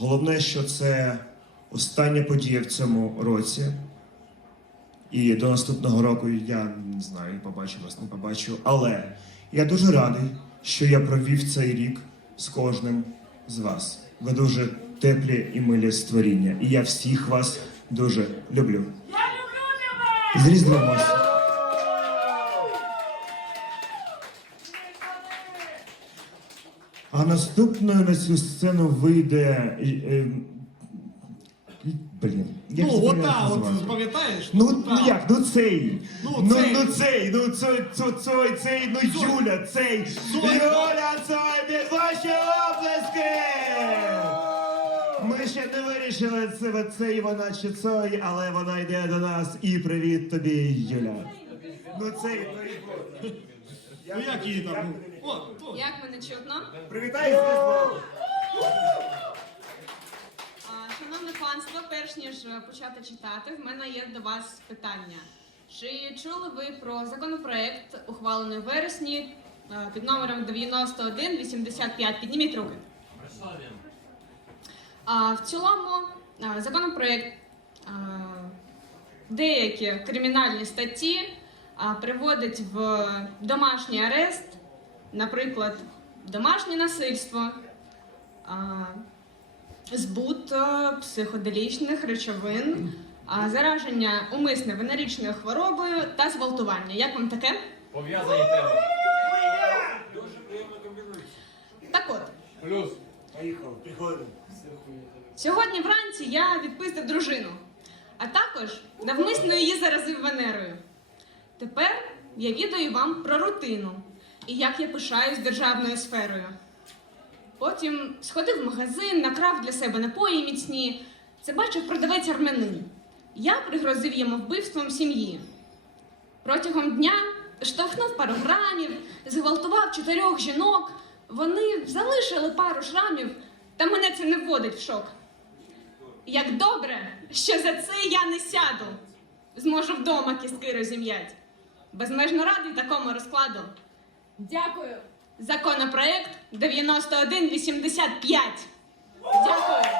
Головне, що це остання подія в цьому році. І до наступного року я не знаю, побачу вас, не побачу. Але я дуже радий, що я провів цей рік з кожним з вас. Ви дуже теплі і милі створіння. І я всіх вас дуже люблю. Я люблю тебе! З Різдвом вас! А наступною на цю сцену вийде. е, Блін, як Ну, це ота, правильно от пам'ятаєш? Ну, Ота. ну як, ну цей. Ну, ну, цей. ну цей, ну цей, цей, цей, цей, ну Юля, цей. Цой. Юля, цей, під ваші оплески! Ми ще не вирішили, це цей вона чи цей, але вона йде до нас. І привіт тобі, Юля. Ну цей, ну і Ну як її там? Ну, о, то. Як мене чутно? Привітай з Різдвом! А, Шановне панство, перш ніж е, почати читати, в мене є до вас питання. Чи чули ви про законопроект, ухвалений в вересні е, під номером 9185? Підніміть руки. А, в цілому законопроект деякі кримінальні статті приводить в домашній арест, наприклад, домашнє насильство. збут психоделічних речовин, зараження умисне венеричною хворобою та зґвалтування. Як вам таке? Пов'язані теми. Так от, Плюс. Поїхав, приходимо. сьогодні вранці я відпустив дружину, а також навмисно її заразив венерою. Тепер я відаю вам про рутину і як я пишаюсь державною сферою. Потім сходив в магазин, накрав для себе напої міцні. Це бачив продавець армянин. Я пригрозив йому вбивством сім'ї. Протягом дня штовхнув пару грамів, зґвалтував чотирьох жінок. Вони залишили пару шрамів, та мене це не вводить в шок. Як добре, що за це я не сяду. Зможу вдома кістки розім'ять. Безмежно радий такому розкладу. Дякую. Законопроект 9185. Дякую.